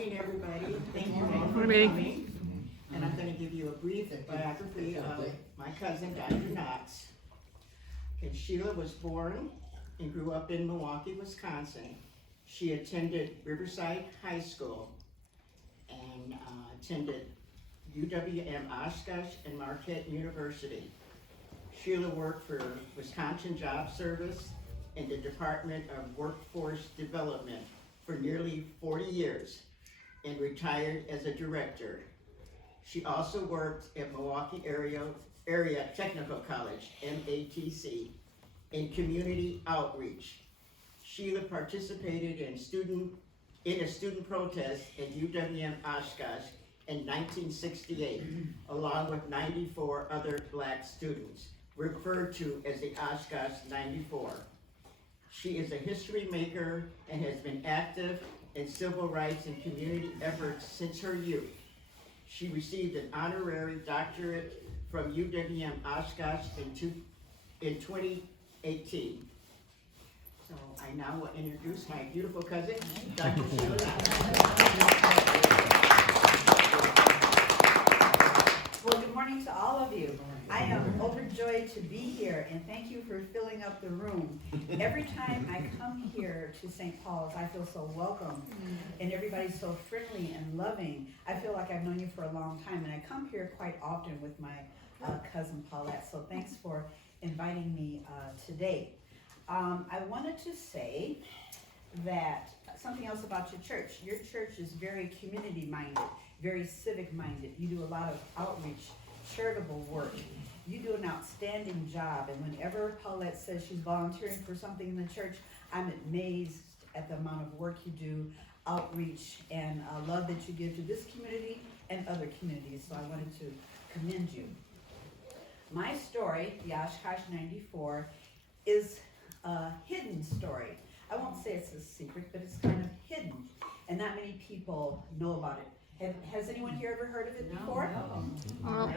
morning, everybody. Thank you all for coming. And I'm going to give you a brief biography of my cousin, Dr. Knox. Okay, Sheila was born and grew up in Milwaukee, Wisconsin. She attended Riverside High School and attended UW-Oshkosh and Marquette University. Sheila worked for Wisconsin Job Service in the Department of Workforce Development for nearly 40 years and retired as a director. She also worked at Milwaukee Area Technical College, MATC, in community outreach. Sheila participated in a student protest at UW-Oshkosh in 1968, along with 94 other black students, referred to as the Oshkosh 94. She is a history maker and has been active in civil rights and community efforts since her youth. She received an honorary doctorate from UW-Oshkosh in 2018. So I now will introduce my beautiful cousin, Dr. Sheila Knox. Well, good morning to all of you. I am overjoyed to be here, and thank you for filling up the room. Every time I come here to St. Paul's, I feel so welcome, and everybody's so friendly and loving. I feel like I've known you for a long time, and I come here quite often with my cousin Paulette, so thanks for inviting me today. I wanted to say that something else about your church. Your church is very community-minded, very civic-minded. You do a lot of outreach, charitable work. You do an outstanding job, and whenever Paulette says she's volunteering for something in the church, I'm amazed at the amount of work you do, outreach, and love that you give to this community and other communities, so I wanted to commend you. My story, the Oshkosh 94, is a hidden story. I won't say it's a secret, but it's kind of hidden, and not many people know about it. Has anyone here ever heard of it before? No.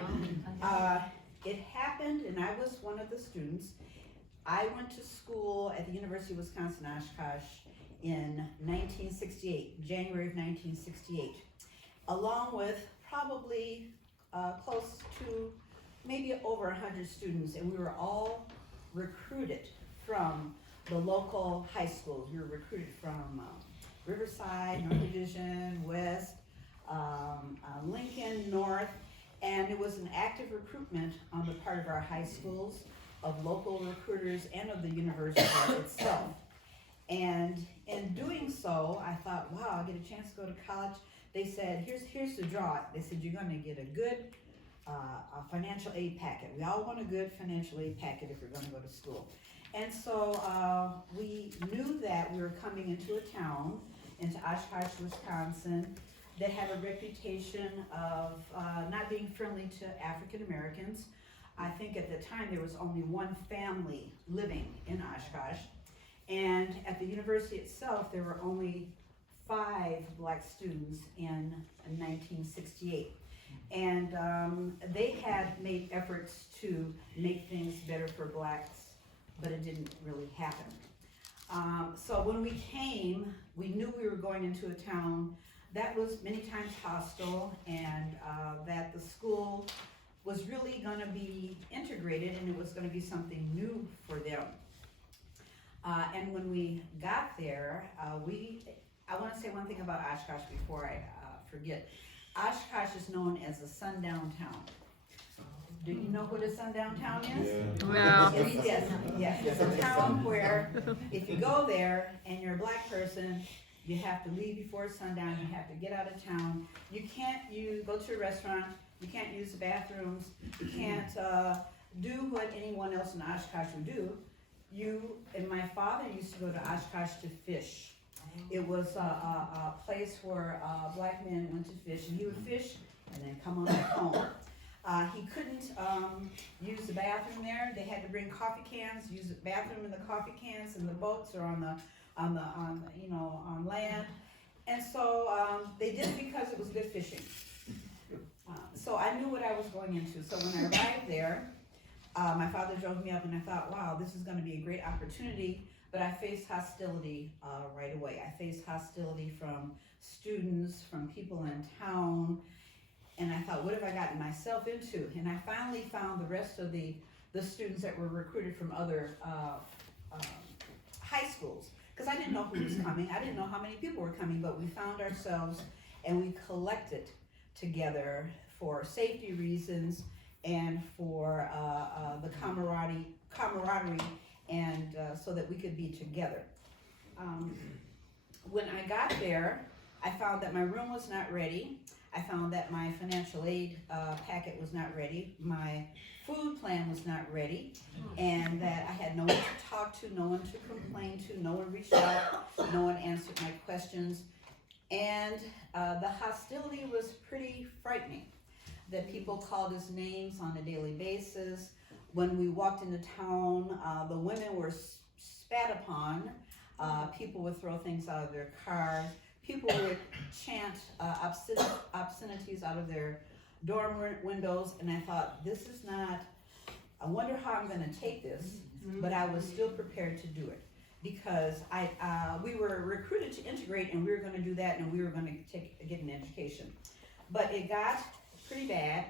It happened, and I was one of the students. I went to school at the University of Wisconsin-Oshkosh in 1968, January of 1968, along with probably close to maybe over 100 students, and we were all recruited from the local high schools. We were recruited from Riverside, North Division, West, Lincoln, North, and it was an active recruitment on the part of our high schools, of local recruiters, and of the university itself. And in doing so, I thought, wow, I'll get a chance to go to college. They said, here's the draw. They said, you're going to get a good financial aid packet. We all want a good financial aid packet if we're going to go to school. And so we knew that we were coming into a town, into Oshkosh, Wisconsin, that had a reputation of not being friendly to African Americans. I think at the time there was only one family living in Oshkosh, and at the university itself there were only 5 black students in 1968. And they had made efforts to make things better for blacks, but it didn't really happen. So when we came, we knew we were going into a town that was many times hostile, and that the school was really going to be integrated, and it was going to be something new for them. And when we got there, I want to say one thing about Oshkosh before I forget. Oshkosh is known as a sundown town. Do you know what a sundown town is? Yeah. Yes, it's a town where if you go there and you're a black person, you have to leave before sundown, you have to get out of town. You can't go to a restaurant, you can't use the bathrooms, you can't do what anyone else in Oshkosh would do. And my father used to go to Oshkosh to fish. It was a place where black men went to fish, and he would fish and then come on back home. He couldn't use the bathroom there. They had to bring coffee cans, use the bathroom in the coffee cans in the boats or on land. And so they did it because it was good fishing. So I knew what I was going into. So when I arrived there, my father drove me up, and I thought, wow, this is going to be a great opportunity but I faced hostility right away. I faced hostility from students, from people in town, and I thought, what have I gotten myself into? And I finally found the rest of the students that were recruited from other high schools, because I didn't know who was coming. I didn't know how many people were coming, but we found ourselves and we collected together for safety reasons and for the camaraderie, and so that we could be together. When I got there, I found that my room was not ready. I found that my financial aid packet was not ready. My food plan was not ready, and that I had no one to talk to, no one to complain to, no one reached out, no one answered my questions, and the hostility was pretty frightening. That people called us names on a daily basis. When we walked into town, the women were spat upon. People would throw things out of their cars. People would chant obscenities out of their dorm windows, and I thought, this is not, I wonder how I'm gonna take this, but I was still prepared to do it, because we were recruited to integrate, and we were gonna do that, and we were gonna get an education. But it got pretty bad,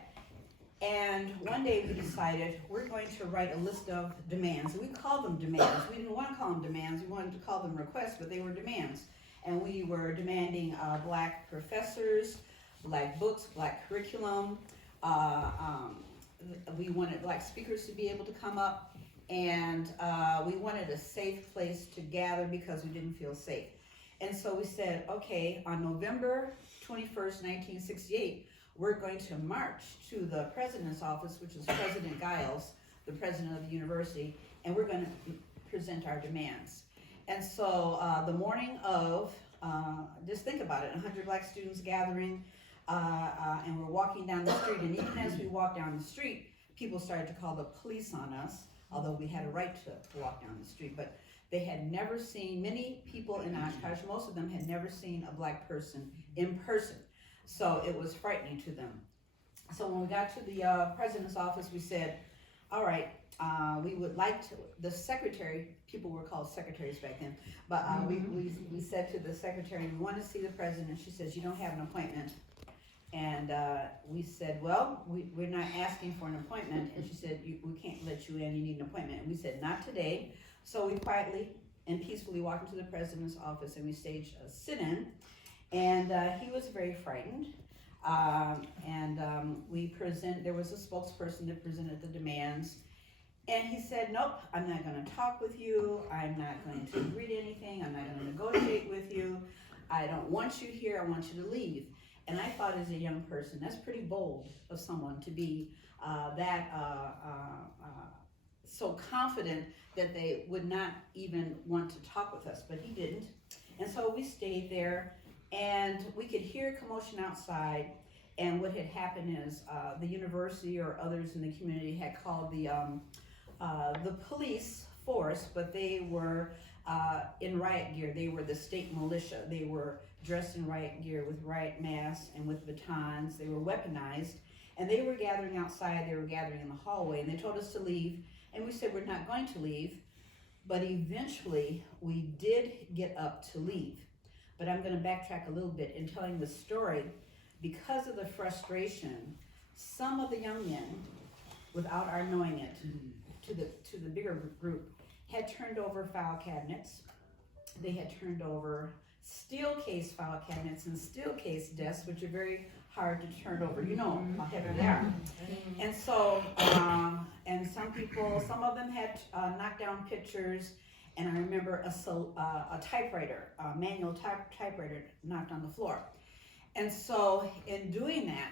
and one day we decided we're going to write a list of demands. We called them demands. We didn't want to call them demands, we wanted to call them requests, but they were demands. And we were demanding black professors, black books, black curriculum. We wanted black speakers to be able to come up, and we wanted a safe place to gather because we didn't feel safe. And so we said, okay, on November 21st, 1968, we're going to march to the president's office, which is President Giles, the president of the university, and we're going to present our demands. And so the morning of, just think about it, 100 black students gathering, and we're walking down the street, and even as we walked down the street, people started to call the police on us, although we had a right to walk down the street, but they had never seen, many people in Oshkosh, most of them had never seen a black person in person, so it was frightening to them. So when we got to the president's office, we said, all right, we would like to, the secretary, people were called secretaries back then, but we said to the secretary, we want to see the president. She says, you don't have an appointment. And we said, well, we're not asking for an appointment. And she said, we can't let you in, you need an appointment. And we said, not today. So we quietly and peacefully walked into the president's office, and we staged a sit-in. And he was very frightened. There was a spokesperson that presented the demands. And he said, nope, I'm not going to talk with you. I'm not going to agree to anything. I'm not going to negotiate with you. I don't want you here. I want you to leave. And I thought, as a young person, that's pretty bold of someone to be so confident that they would not even want to talk with us, but he didn't. And so we stayed there, and we could hear commotion outside. And what had happened is the university or others in the community had called the police force, but they were in riot gear. They were the state militia. They were dressed in riot gear with riot masks and with batons. They were weaponized, and they were gathering outside. They were gathering in the hallway, and they told us to leave, and we said we're not going to leave, but eventually we did get up to leave. But I'm going to backtrack a little bit in telling the story. Because of the frustration, some of the young men, without our knowing it, to the bigger group, had turned over file cabinets. They had turned over steel case file cabinets and steel case desks, which are very hard to turn over. You know how heavy they are. And so, and some of them had knocked down pictures. And I remember a typewriter, a manual typewriter knocked on the floor. And so in doing that,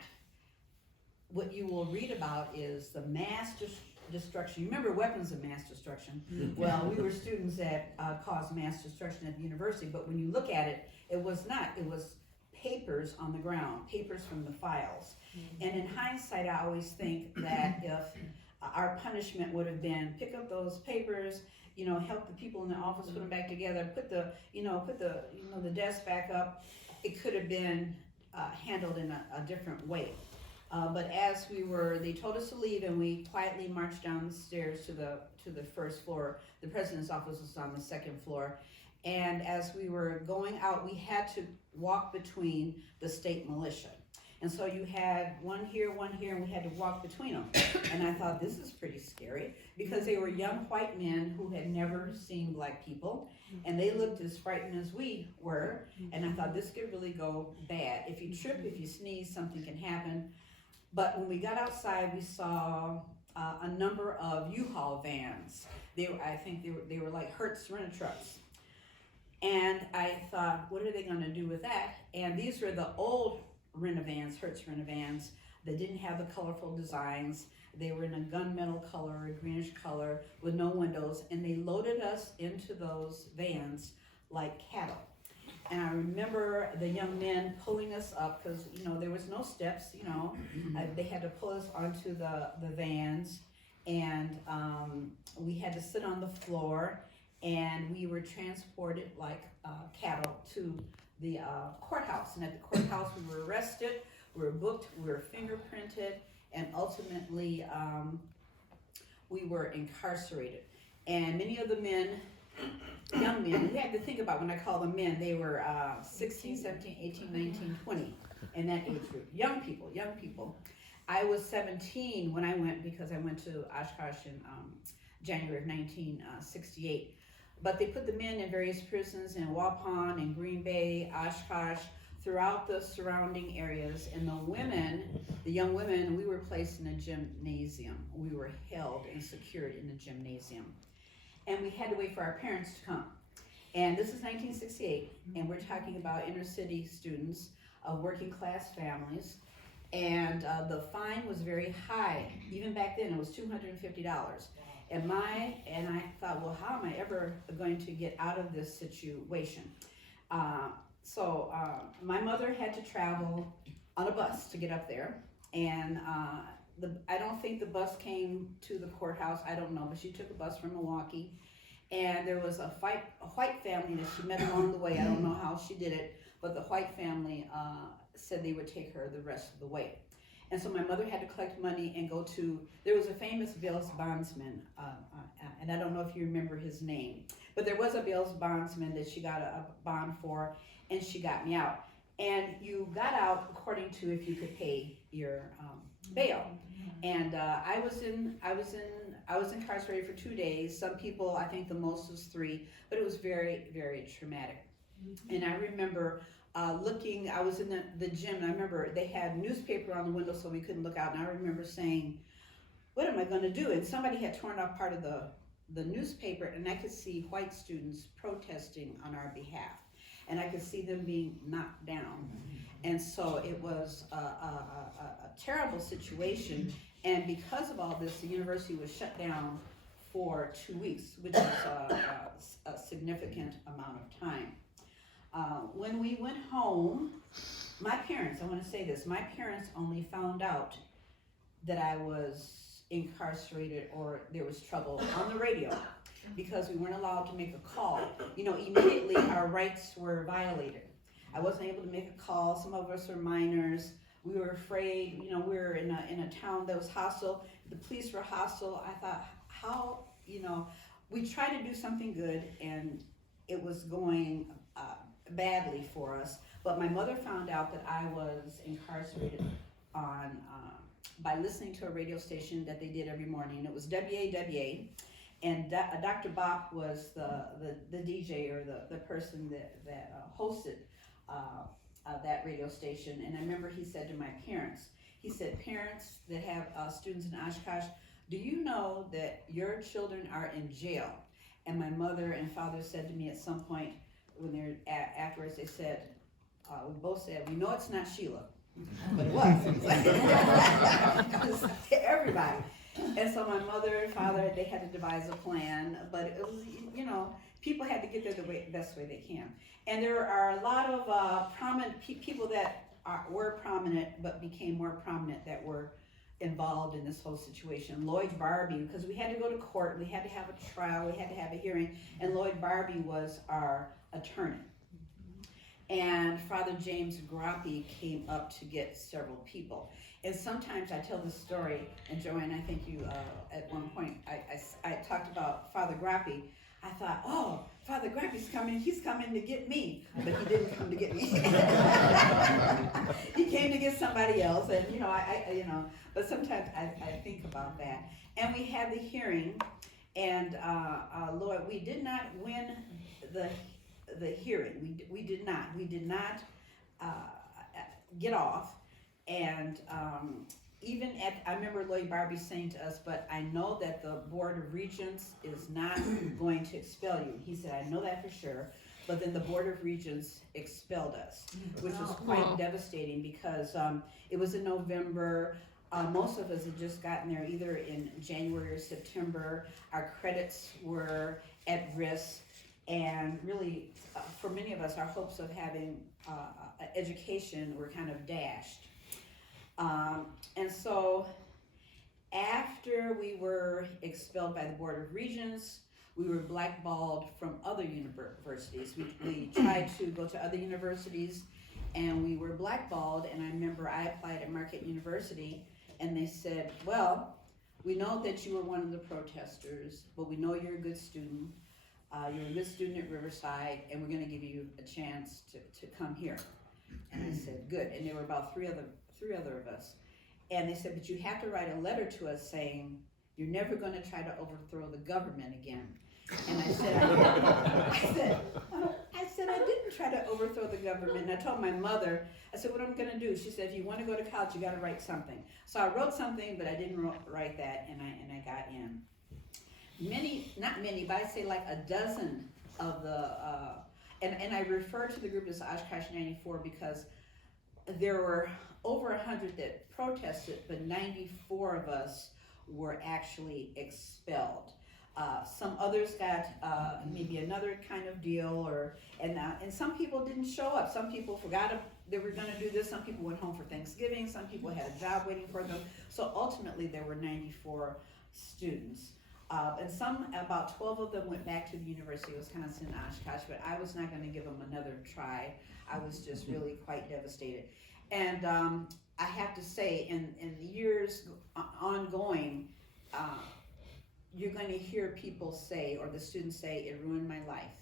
what you will read about is the mass destruction. You remember weapons of mass destruction? Well, we were students that caused mass destruction at the university, but when you look at it, it was not. It was papers on the ground, papers from the files. And in hindsight, I always think that if our punishment would have been pick up those papers, help the people in the office put them back together, put the desk back up, it could have been handled in a different way. But as they told us to leave, and we quietly marched down the stairs to the first floor. The president's office was on the second floor. And as we were going out, we had to walk between the state militia. And so you had one here, and we had to walk between them. And I thought, this is pretty scary, because they were young white men who had never seen black people, and they looked as frightened as we were. And I thought, this could really go bad. If you trip, if you sneeze, something can happen. But when we got outside, we saw a number of U-Haul vans. I think they were like Hertz rent-a-trucks. And I thought, what are they going to do with that? And these were the old rent-a-vans, Hertz rent-a-vans. They didn't have the colorful designs. They were in a gunmetal color, a greenish color, with no windows. And they loaded us into those vans like cattle. And I remember the young men pulling us up, because, there was no steps, they had to pull us onto the vans, and we had to sit on the floor, and we were transported like cattle to the courthouse. And at the courthouse, we were arrested, we were booked, we were fingerprinted, and ultimately we were incarcerated. And many of the men, young men, you had to think about, when I call them men, they were 16, 17, 18, 19, 20, in that age group. Young people. I was 17 when I went, because I went to Oshkosh in January of 1968. But they put the men in various prisons in Waupun, in Green Bay, Oshkosh, throughout the surrounding areas. And the young women, we were placed in a gymnasium. We were held and secured in a gymnasium. And we had to wait for our parents to come. And this is 1968, and we're talking about inner city students of working class families. And the fine was very high. Even back then, it was $250. And I thought, well, how am I ever going to get out of this situation? So my mother had to travel on a bus to get up there. And I don't think the bus came to the courthouse, I don't know, but she took a bus from Milwaukee, and there was a white family that she met along the way. I don't know how she did it, but the white family said they would take her the rest of the way. And so my mother had to collect money and there was a famous bail bondsman, and I don't know if you remember his name, but there was a bail bondsman that she got a bond for, and she got me out. And you got out according to if you could pay your bail. And I was incarcerated for 2 days. Some people, I think the most was 3, but it was very, very traumatic. And I remember I was in the gym, and I remember they had newspaper on the window so we couldn't look out. And I remember saying, what am I going to do? And somebody had torn off part of the newspaper, and I could see white students protesting on our behalf. And I could see them being knocked down. And so it was a terrible situation. And because of all this, the university was shut down for 2 weeks, which was a significant amount of time. When we went home, my parents only found out that I was incarcerated or there was trouble on the radio, because we weren't allowed to make a call. Immediately our rights were violated. I wasn't able to make a call. Some of us were minors. We were afraid. We were in a town that was hostile. The police were hostile. I thought, we tried to do something good, and it was going badly for us. But my mother found out that I was incarcerated by listening to a radio station that they did every morning. It was WAWA. And Dr. Bach was the DJ, or the person that hosted that radio station. And I remember he said to my parents, parents that have students in Oshkosh, do you know that your children are in jail? And my mother and father said to me at some point, when they're afterwards, they said, we both said, we know it's not Sheila. But it was. It was to everybody. And so my mother and father, they had to devise a plan, but it was, people had to get there the best way they can. And there are a lot of prominent people that were prominent, but became more prominent, that were involved in this whole situation. Lloyd Barbie, because we had to go to court, we had to have a trial, we had to have a hearing, and Lloyd Barbie was our attorney. and Father James Grappi came up to get several people. And sometimes I tell this story, and Joanne, I think you, at one point, I talked about Father Grappi. I thought, oh, Father Grappi's coming, he's coming to get me. But he didn't come to get me. He came to get somebody else, and but sometimes I think about that. And we had the hearing, and Lord, we did not win the hearing. We did not get off. And even I remember Lloyd Barbie saying to us, but I know that the Board of Regents is not going to expel you. He said, I know that for sure. But then the Board of Regents expelled us, which was quite devastating because it was in November. Most of us had just gotten there either in January or September. Our credits were at risk, and really, for many of us, our hopes of having education were kind of dashed. And so after we were expelled by the Board of Regents, we were blackballed from other universities. We tried to go to other universities, and we were blackballed. And I remember I applied at Marquette University, and they said, well, we know that you were one of the protesters, but we know you're a good student. You're a good student at Riverside, and we're going to give you a chance to come here. And I said, good. And there were about three other of us. And they said, but you have to write a letter to us saying, you're never going to try to overthrow the government again. And I said, I didn't try to overthrow the government. And I told my mother, I said, what am I going to do? She said, if you want to go to college, you got to write something. So I wrote something, but I didn't write that, and I got in. Not many, but I'd say like a dozen of the, and I refer to the group as Oshkosh 94 because there were over 100 that protested, but 94 of us were actually expelled. Some others got maybe another kind of deal, and some people didn't show up. Some people forgot they were going to do this. Some people went home for Thanksgiving. Some people had a job waiting for them. So ultimately, there were 94 students. And about 12 of them went back to the University of Wisconsin-Oshkosh, but I was not going to give them another try. I was just really quite devastated. And I have to say, in the years ongoing, you're going to hear people say, or the students say, it ruined my life.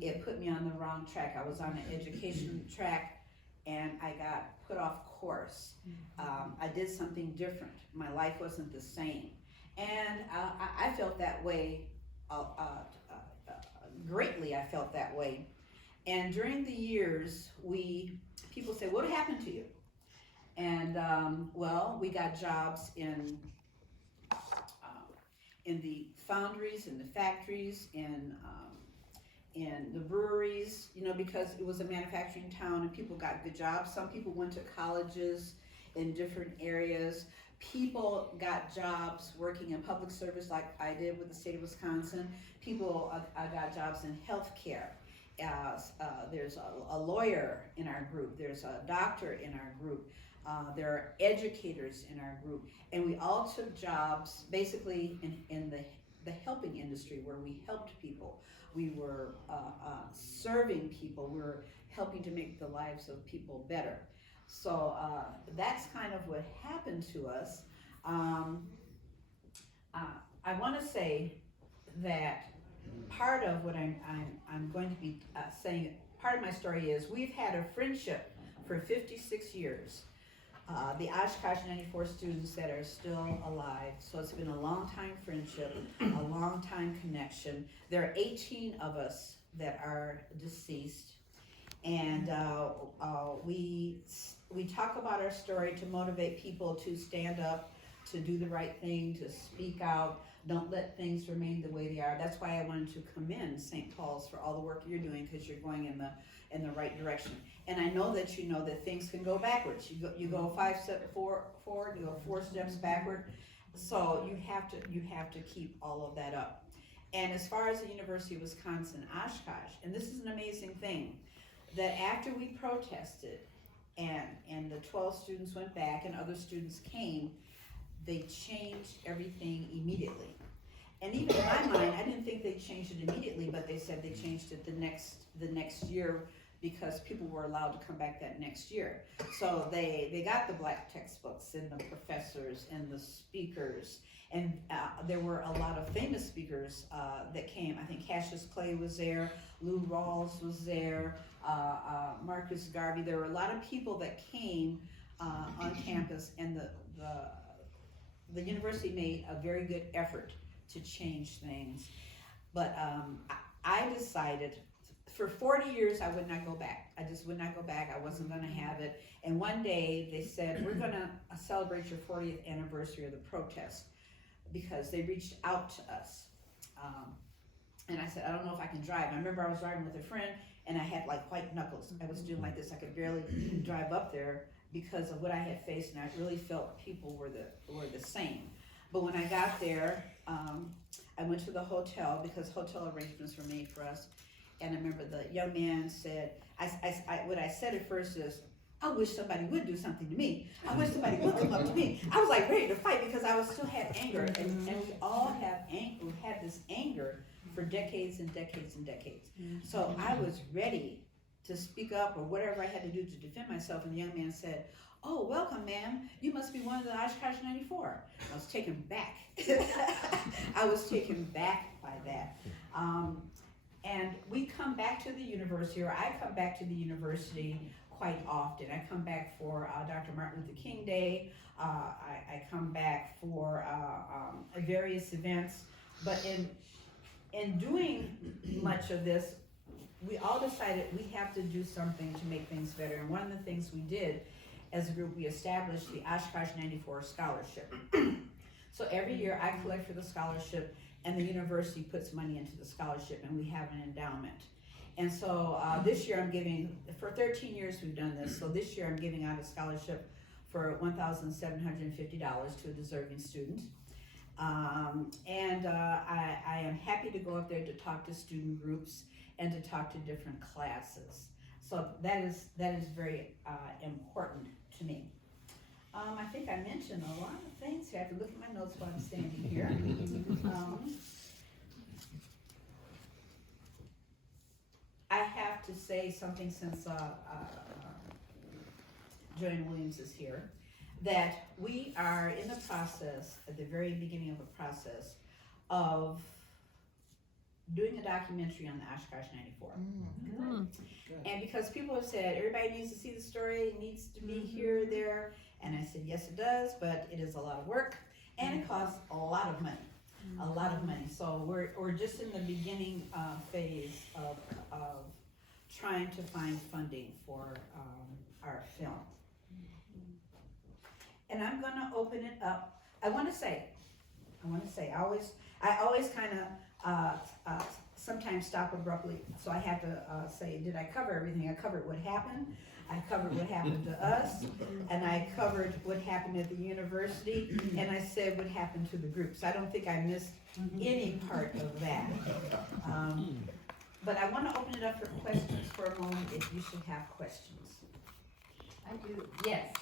It put me on the wrong track. I was on an education track, and I got put off course. I did something different. My life wasn't the same. And I felt that way, greatly I felt that way. And during the years, people say, what happened to you? And well, we got jobs in the foundries, in the factories, in the breweries, because it was a manufacturing town and people got good jobs. Some people went to colleges in different areas. People got jobs working in public service like I did with the state of Wisconsin. People got jobs in healthcare. There's a lawyer in our group. There's a doctor in our group. There are educators in our group. And we all took jobs basically in the helping industry where we helped people. We were serving people. We were helping to make the lives of people better. So that's kind of what happened to us. I want to say that part of what I'm going to be saying, part of my story is we've had a friendship for 56 years. The Oshkosh 94 students that are still alive. So it's been a long time friendship, a long time connection. There are 18 of us that are deceased. And we talk about our story to motivate people to stand up, to do the right thing, to speak out. Don't let things remain the way they are. That's why I wanted to commend St. Paul's for all the work you're doing, because you're going in the right direction. And I know that you know that things can go backwards. You go 5 steps forward, you go 4 steps backward. So you have to keep all of that up. And as far as the University of Wisconsin-Oshkosh, and this is an amazing thing, that after we protested and the 12 students went back and other students came, they changed everything immediately. And even in my mind, I didn't think they changed it immediately, but they said they changed it the next year because people were allowed to come back that next year. So they got the black textbooks and the professors and the speakers, and there were a lot of famous speakers that came. I think Cassius Clay was there, Lou Rawls was there, Marcus Garvey. There were a lot of people that came on campus, and the university made a very good effort to change things. But I decided for 40 years I would not go back. I just would not go back. I wasn't gonna have it. And one day they said, we're gonna celebrate your 40th anniversary of the protest, because they reached out to us. And I said, I don't know if I can drive. I remember I was driving with a friend and I had like white knuckles. I was doing like this. I could barely drive up there because of what I had faced, and I really felt people were the same. But when I got there, I went to the hotel because hotel arrangements were made for us. And I remember the young man said, what I said at first is, I wish somebody would do something to me. I wish somebody would come up to me. I was like ready to fight because I still had anger, and we all had this anger for decades and decades and decades. So I was ready to speak up or whatever I had to do to defend myself, and the young man said, oh, welcome, ma'am. You must be one of the Oshkosh 94. I was taken back. I was taken back by that. And we come back to the university, or I come back to the university quite often. I come back for Dr. Martin Luther King Day. I come back for various events. But in doing much of this, we all decided we have to do something to make things better. And one of the things we did as a group, we established the Oshkosh 94 Scholarship. So every year I collect for the scholarship, and the university puts money into the scholarship, and we have an endowment. And so this year I'm giving, for 13 years we've done this, so this year I'm giving out a scholarship for $1,750 to a deserving student. And I am happy to go up there to talk to student groups and to talk to different classes. So that is very important to me. I think I mentioned a lot of things here. I have to look at my notes while I'm standing here. I have to say something since Joanne Williams is here, that we are in the process, at the very beginning of a process, of doing a documentary on the Oshkosh 94. And because people have said, everybody needs to see the story, it needs to be here, there, and I said, yes it does, but it is a lot of work, and it costs a lot of money, a lot of money. So we're just in the beginning phase of trying to find funding for our film. And I'm gonna open it up. I wanna say, I always kind of sometimes stop abruptly, so I have to say, did I cover everything? I covered what happened, I covered what happened to us, and I covered what happened at the university, and I said what happened to the groups. I don't think I missed any part of that. But I want to open it up for questions for a moment, if you should have questions. I do, yes.